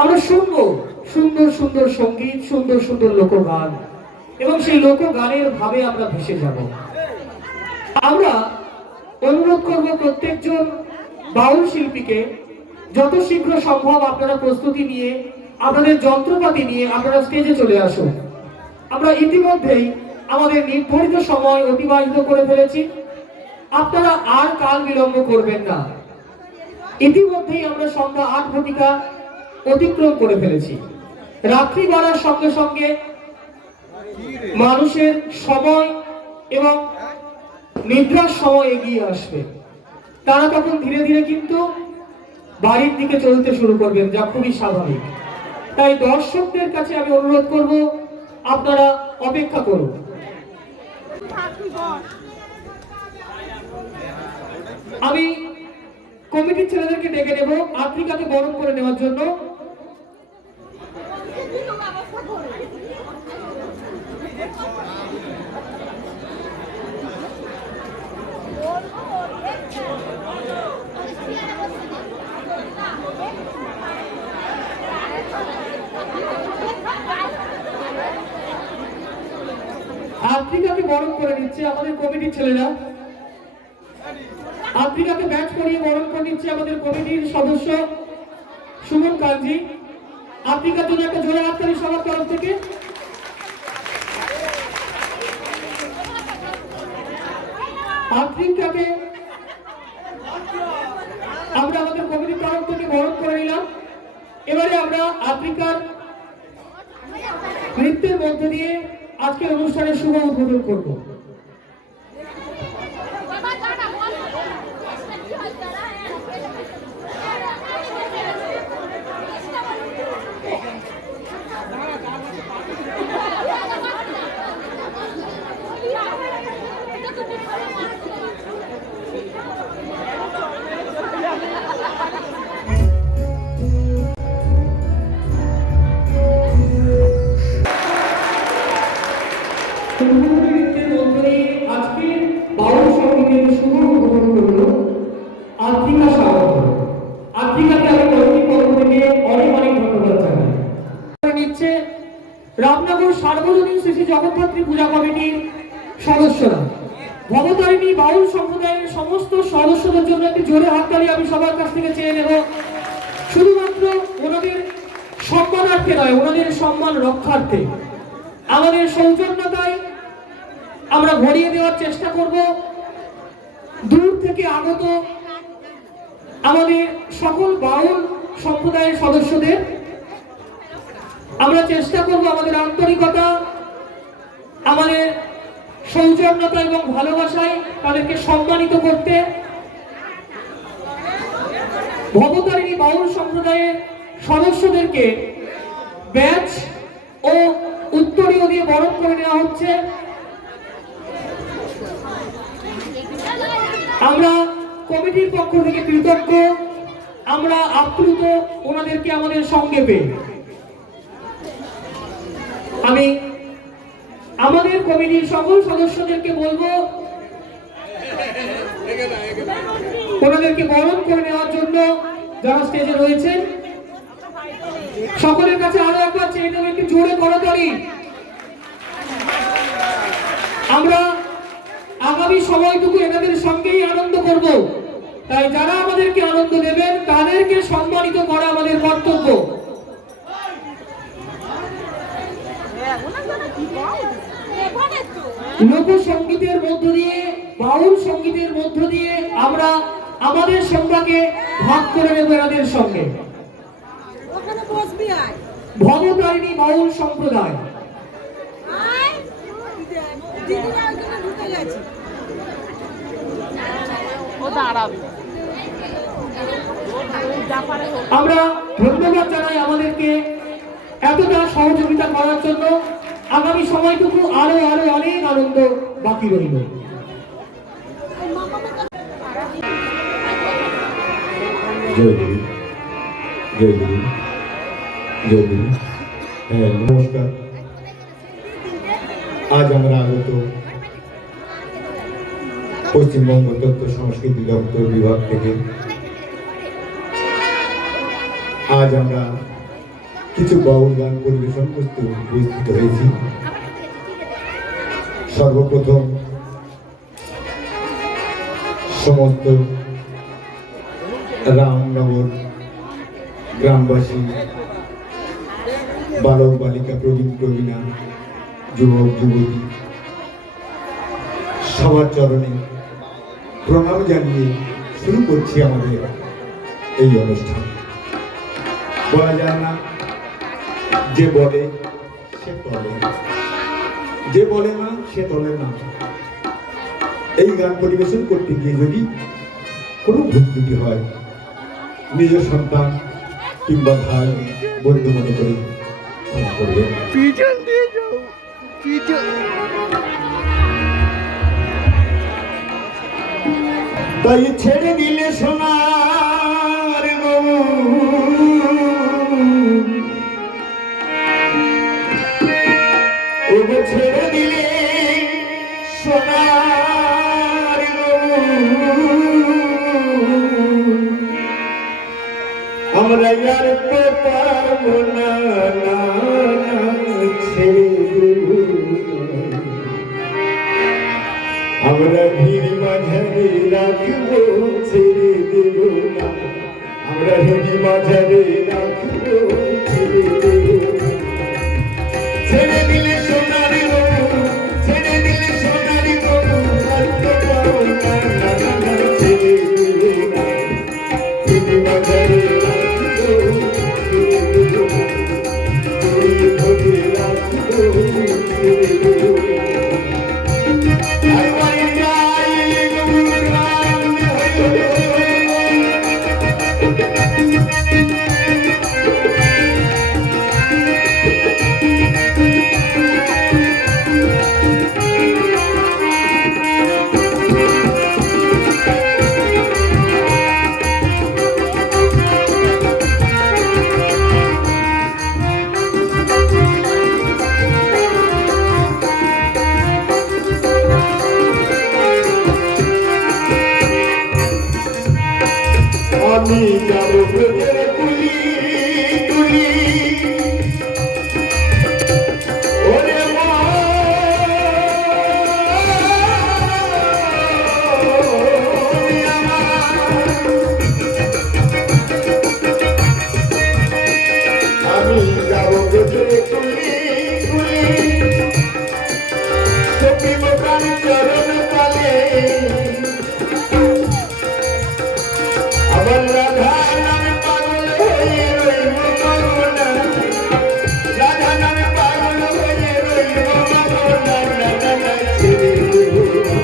আমরা শুনবো সুন্দর সুন্দর সঙ্গীত, সুন্দর সুন্দর লোকগান, এবং সেই লোকগানের ভাবে আমরা ভেসে যাব। আমরা অনুরোধ করব প্রত্যেকজন বাউল শিল্পীকে যত শীঘ্র সম্ভব আপনারা প্রস্তুতি নিয়ে, আপনাদের যন্ত্রপাতি নিয়ে আপনারা স্টেজে চলে আসুন। আমরা ইতিমধ্যেই আমাদের নির্ধারিত সময় অতিবাহিত করে ফেলেছি। আপনারা আর কাল বিলম্ব করবেন না। ইতিমধ্যেই আমরা সন্ধ্যা ৮ ঘটিকা অতিক্রম করে ফেলেছি। রাত্রি বাড়ার সঙ্গে সঙ্গে মানুষের সময় এবং নিদ্রার সময় এগিয়ে আসবে। তারা তখন ধীরে ধীরে কিন্তু বাড়ির দিকে চলতে শুরু করবেন, যা খুবই স্বাভাবিক। তাই দর্শকদের কাছে আমি অনুরোধ করব, আপনারা অপেক্ষা করুন। আমি কমিটির ছেলেদেরকে ডেকে নেব আফ্রিকাকে বরণ করে নেওয়ার জন্য। আফ্রিকাকে বরণ করে নিচ্ছে আমাদের কমিটির ছেলেরা। আফ্রিকাকে ব্যাচ করিয়ে বরণ করে নিচ্ছে আমাদের কমিটির সদস্য সুমন কাঞ্জি। আফ্রিকার জন্য একটা জোরে হাততালি সবার তরফ থেকে। আফ্রিকাকে আমরা আমাদের কমিটির তরফ থেকে বরণ করে নিলাম। এবারে আমরা আফ্রিকার নৃত্যের মধ্য দিয়ে আজকের অনুষ্ঠানের শুভ উদ্বোধন করব। রামনগর সার্বজনীন শ্রী শ্রী জগদ্ধাত্রী পূজা কমিটির সদস্যরা, ভবতারিণী বাউল সম্প্রদায়ের সমস্ত সদস্যদের জন্য একটি জোরে হাততালি আমি সবার কাছ থেকে চেয়ে নেব। শুধুমাত্র ওনাদের সম্মানার্থে নয়, ওনাদের সম্মান রক্ষার্থে আমাদের সৌজন্যতায় আমরা ভরিয়ে দেওয়ার চেষ্টা করব। দূর থেকে আগত আমাদের সকল বাউল সম্প্রদায়ের সদস্যদের আমরা চেষ্টা করব আমাদের আন্তরিকতা, আমাদের সৌজন্যতা এবং ভালোবাসায় তাদেরকে সম্মানিত করতে। ভবতারিণী বাউল সম্প্রদায়ের সদস্যদেরকে ব্যাচ ও উত্তরীয় দিয়ে বরণ করে নেওয়া হচ্ছে। আমরা কমিটির পক্ষ থেকে কৃতজ্ঞ, আমরা আপ্লুত ওনাদেরকে আমাদের সঙ্গে পেয়ে। আমি আমাদের কমিটির সকল সদস্যদেরকে বলবো ওনাদেরকে বরণ করে নেওয়ার জন্য যারা স্টেজে রয়েছেন সকলের কাছে আরো একবার চেয়ে নেব একটু জোরে করতালি। আমরা আগামী সময়টুকু এনাদের সঙ্গেই আনন্দ করব, তাই যারা আমাদেরকে আনন্দ দেবেন তাদেরকে সম্মানিত করা আমাদের কর্তব্য। লোকসঙ্গীতের মধ্য দিয়ে, বাউল সঙ্গীতের মধ্য দিয়ে আমরা আমাদের সংখ্যাকে ভাগ করে নেব এনাদের সঙ্গে। ভবতারিণী বাউল সম্প্রদায় আমরা ধন্যবাদ জানাই আমাদেরকে এতটা সহযোগিতা করার জন্য। আগামী সময়টুকু আরো আরো অনেক আনন্দ বাকি রইল। জয় গুরু, জয় গুরু, জয় গুরু। হ্যাঁ, নমস্কার। আজ আমরা আগত পশ্চিমবঙ্গ তথ্য সংস্কৃতি দপ্তর বিভাগ থেকে আজ আমরা কিছু বাউল গান পরিবেশন করতে উপস্থিত হয়েছি। সর্বপ্রথম সমস্ত রামনগর গ্রামবাসী, বালক বালিকা, প্রবীণ প্রবীণা, যুবক যুবতী সবার চরণে প্রণাম জানিয়ে শুরু করছি আমাদের এই অনুষ্ঠান। বলা যায় না, যে বলে সে তলে, যে বলে না সে তলে না। এই গান পরিবেশন করতে গিয়ে যদি কোনো ভুল ত্রুটি হয়, নিজের সন্তান কিংবা ভাই বন্ধু মনে করে ক্ষমা করবেন। তাই ছেড়ে দিলে সোনার গো, ওগো ছেড়ে দিলে সোনার গো, আমরা আর তো পারবো না ছেড়ে দেব। আমরা ভিড় মাঝারে রাখবো, ছেড়ে দেব না। আমরা ভিড় মাঝারে রাখবো, ছেড়ে দেব না। ছেড়ে দিলে সোনার গো, ছেড়ে দিলে সোনার গো, আর তো পারবো না ছেড়ে দেব না। ভিড় মাঝারে রাখবো, ছেড়ে দেব না। ধরে ধরে রাখবো, ছেড়ে দেব না। আমি যাবো ব্রজের কুলি কুলি, ওরে মা আমি যাবো ব্রজের কুলি কুলি, সখী মোকান চরণ পালে। আবার রাধা নামে পাগল হয়ে রইব মগনা, রাধা নামে পাগল হয়ে রইব মগনা। ছেড়ে দেব না,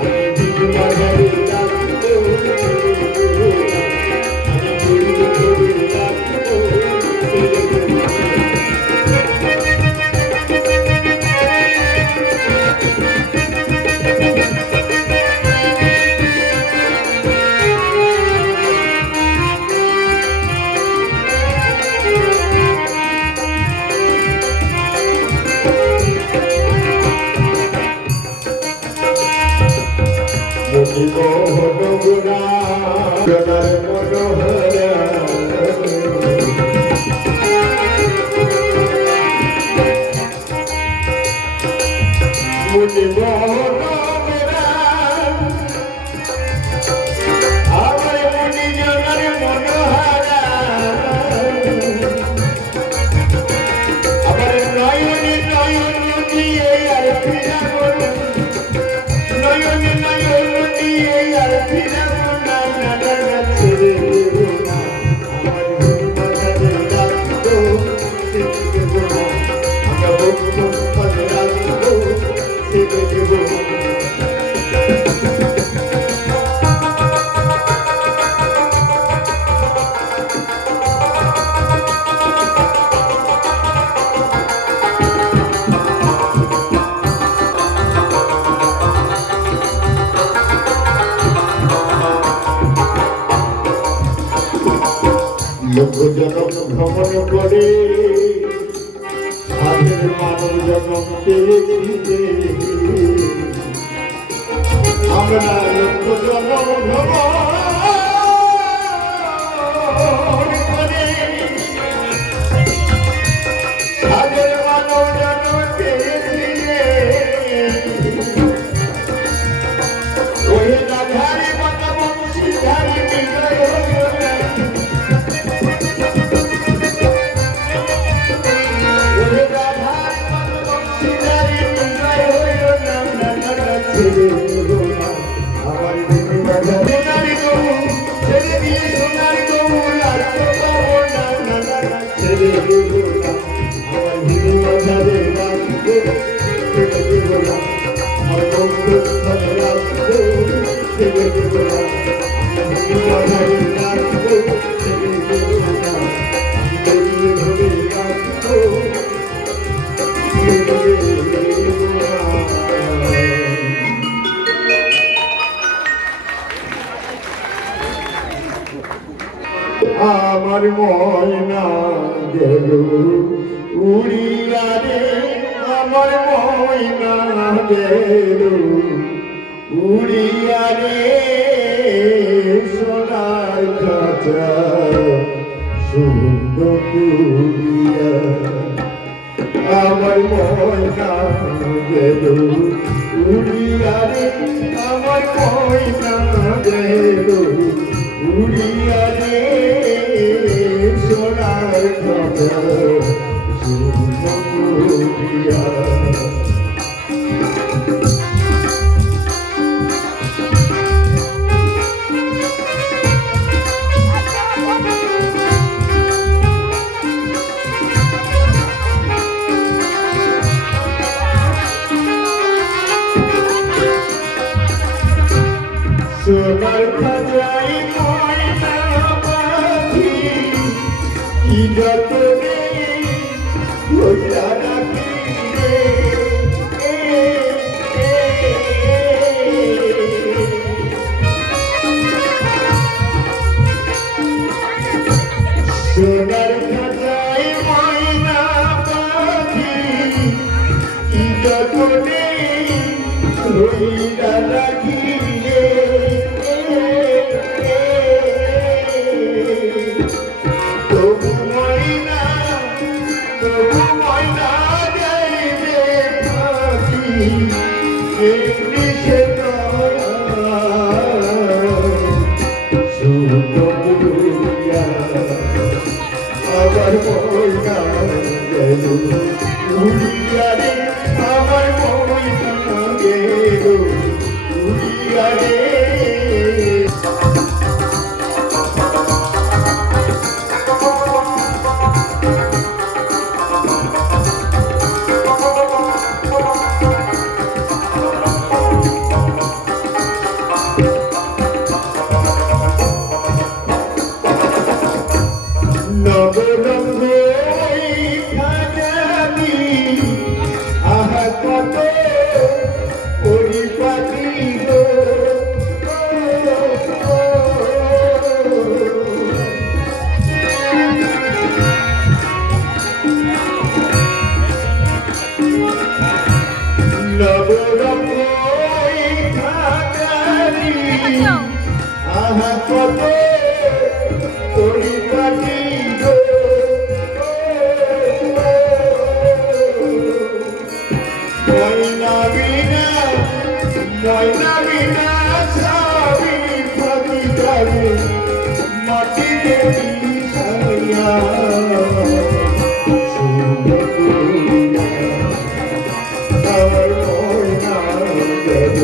আমি ভিড় মাঝারে রাখবো, ছেড়ে দেব না। আমি ভিড় ধরে রাখবো, ছেড়ে দেব না। মনোহরা মুনি মনোহরা, আমার মুনি জনের মনোহরা, আবার নয়নে নয়ন দিয়ে আর ফিরাবো, নয়নে নয়ন দিয়ে আর ফিরাবো না। ছেড়ে দেব না, আমার ঘুম মাঝারে রাখবো, ছেড়ে দেব না। আমরা বন্ধু মাঝে রাখবো, ছেড়ে দেব না। লোক জনম ভ্রমণ করে সাধের মানব জনম পেয়েছি, আমরা লোক জনম ভ্রমণ করে জড়িয়ে ধরে রাখবো আমার ময়না গেল উড়িয়া রে, আমার ময়না গেল উড়িয়া রে, সোনার খাঁচা সুন্দর করিয়া। আমার ময়না গেল উড়িয়া রে, আমার ময়না গেল উড়িয়া রে, সোনার খাঁচা সুন্দর করিয়া। সোনার খাঁচায় ময়না পাখি কি যতনে ধইরা রাখি রে, সোনার খাঁচায় ময়না পাখি কি যতনে ধইরা রাখি রে, তবু ময়না যাইবে ফাঁকি, এমনি সে সুন্দর করিয়া। আমার ময়না গেল উড়িয়া রে, আমার ময়না গেল উড়িয়া রে। নবরঙ্গ খাজানি আহা কত পরিপাটি গো, নবরঙ্গ খাজানি আহা কত পরিপাটি গো, ময়না বিনা সবই ফাঁকি যাবে মাটিতে মিশাইয়া। সুন্দর করিয়া আমার ময়না গেল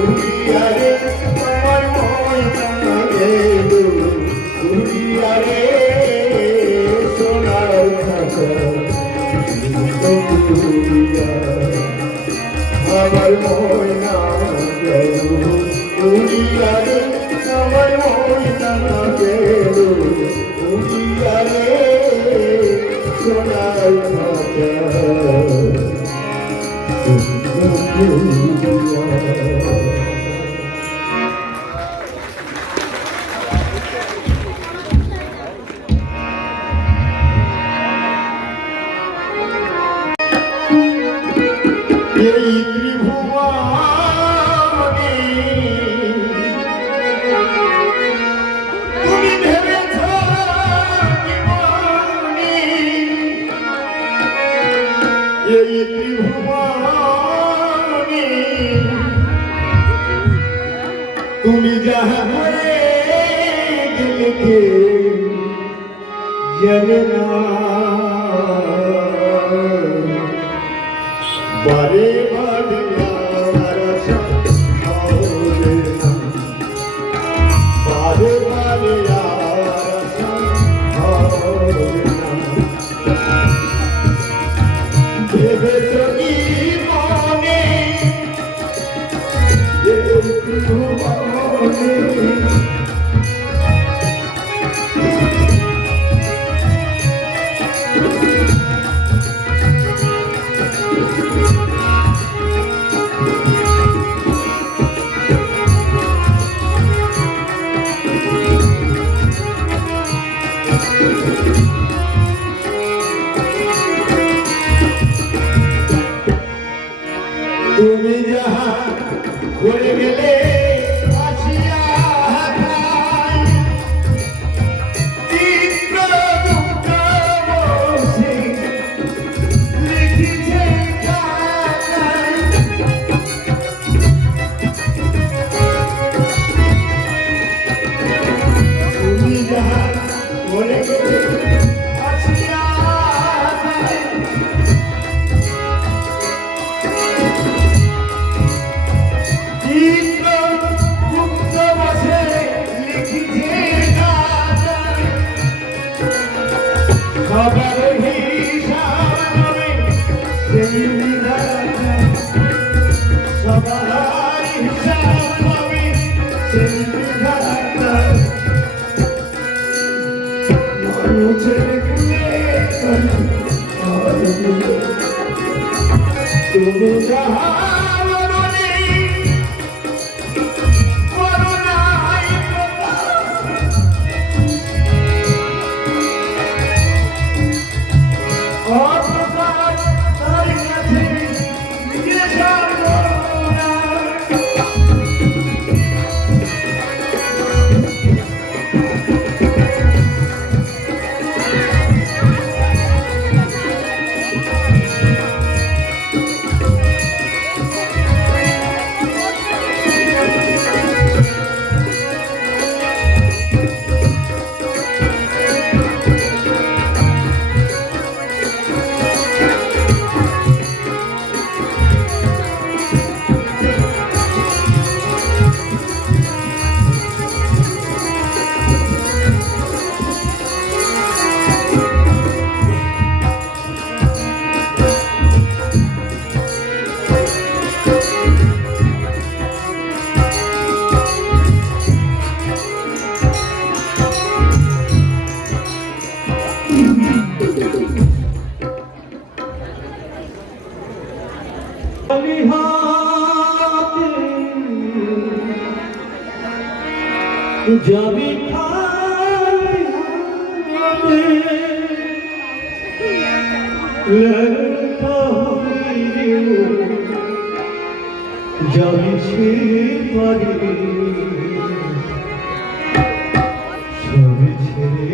উড়িয়া রে, আমার ময়না গেল উড়িয়া রে, সোনার খাঁচা সুন্দর করিয়া। আমার ময়না গেল উড়িয়া রে, আমার ময়না গেল উড়িয়া রে, সোনার খাঁচা সুন্দর করিয়া। এই ত্রিভুবনে তুমি ভেবেছ জীবনে, এই ত্রিভুবনে তুমি যাহা হয়ে গেলে কেউ জানে না, বারে বারে আমার আশা হবে না, বারে বারে আমার আশা হবে না। ভেবেছ কি মনে একটু মনে তুমি যাহার মনে করুণায় অপ্রসাদ তার কাছে নিজে সর্বনা যাবি খালি হাতে লেখা হইল যাবি সে পারি সবে ছেড়ে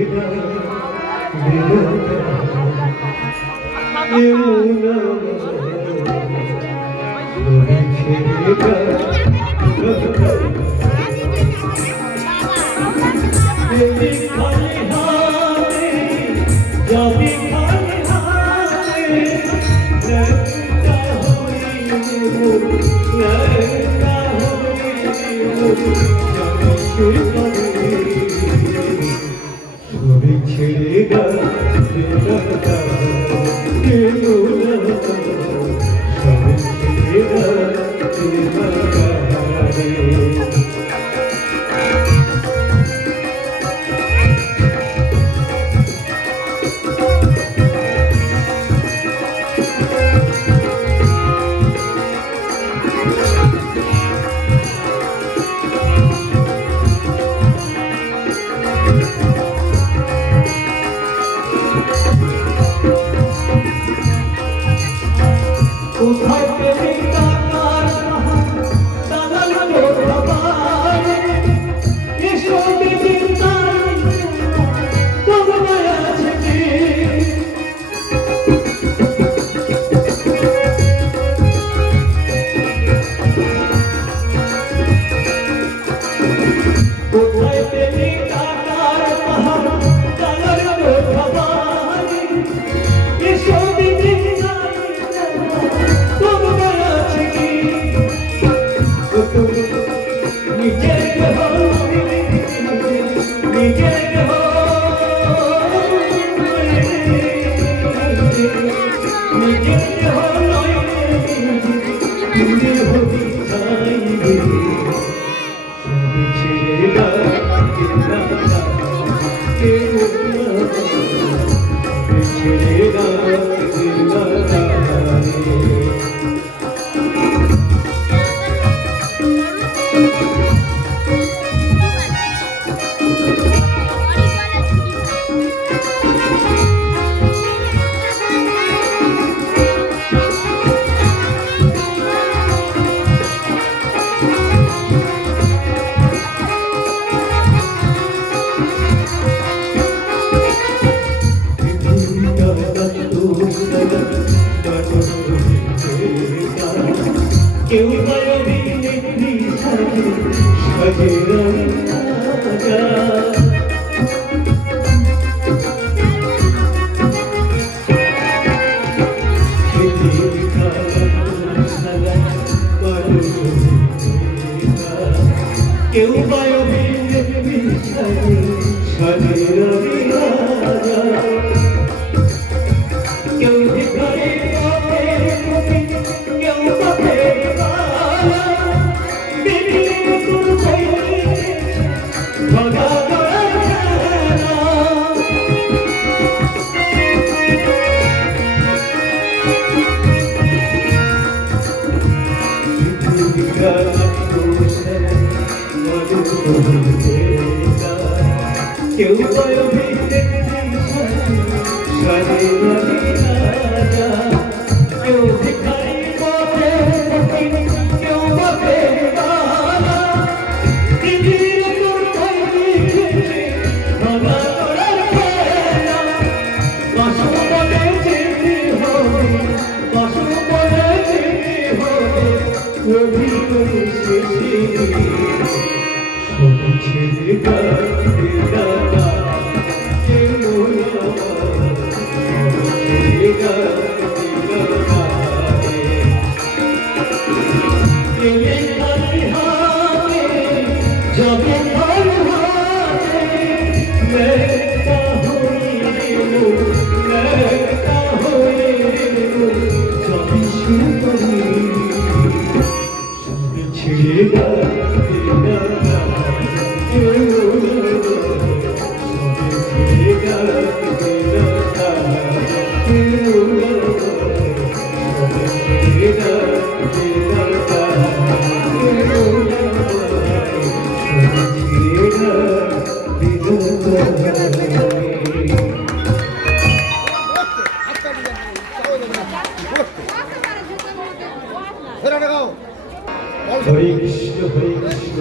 হরে কৃষ্ণ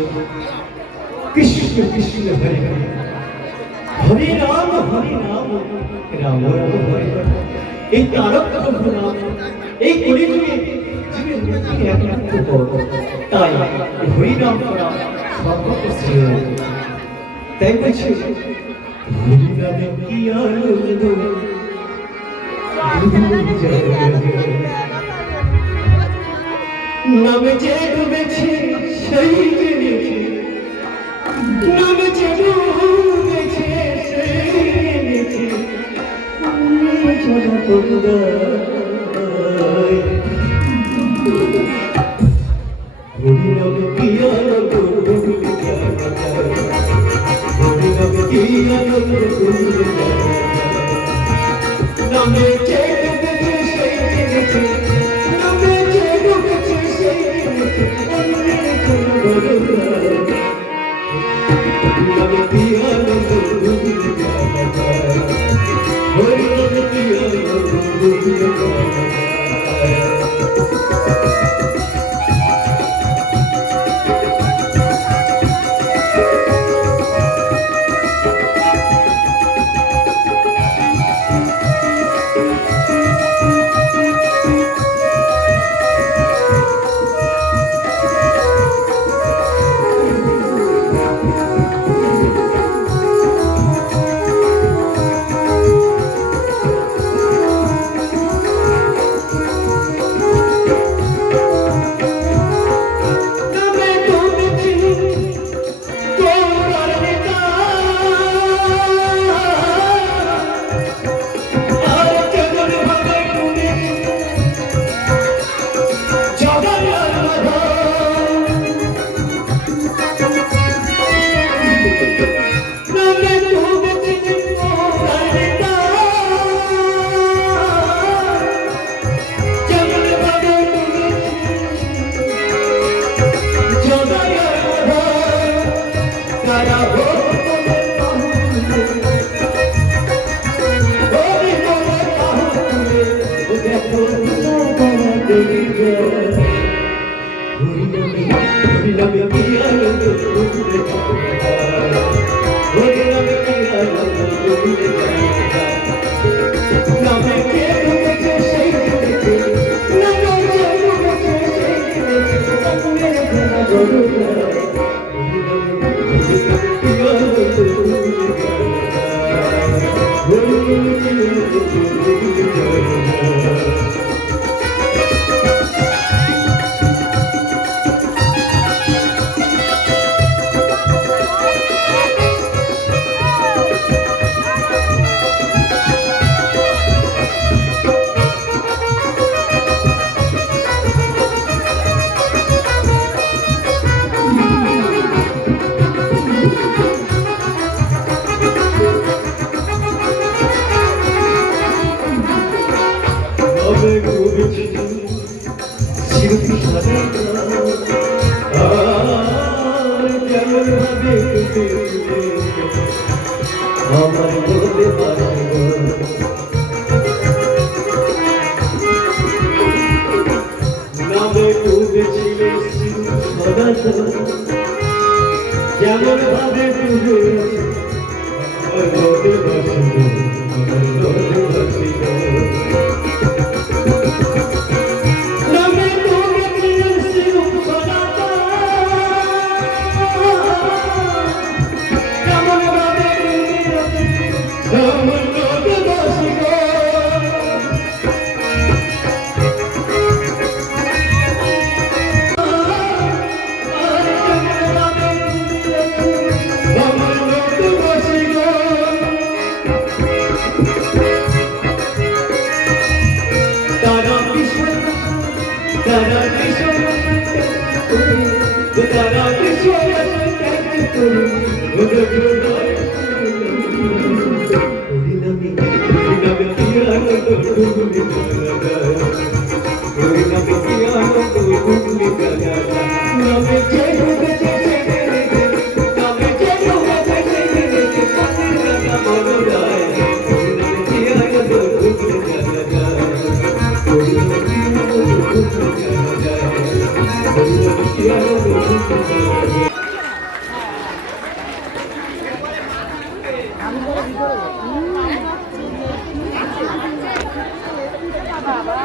কৃষ্ণ কৃষ্ণ হরে হরে হরে রাম রাম রাম হরে হরে। এই তারক প্রভু নাম এই কলিযুগে জীবের মুক্তির একমাত্র পথ। তাই হরি নাম করা সর্বশ্রেয়। তাই বলছে হরি নামে কি আনন্দ নামে যে ডুবেছে সেই জেনেছে, নামে যে ডুবেছে সেই জেনেছে, চলা তোমরাই হরি নামে কি আনন্দ ডুবলে যায়, হরি নামে কি আনন্দ ডুবলে যায়, নামে যে ডুবেছে সেই জেনেছে, নামে যে ডুবেছে সেই জেনেছে, নামে কি আনন্দ ডুবলে যায়, হরি নামে কি আনন্দ ডুবলে যায়। যেমন ভাবে ডুবে আমার লোকে ভাসিল, আমার লোকে ভাসিল। নামে ডুবে ছিল যেমন ভাবে ডুবে আমার লোকে ভাসিল। বাবা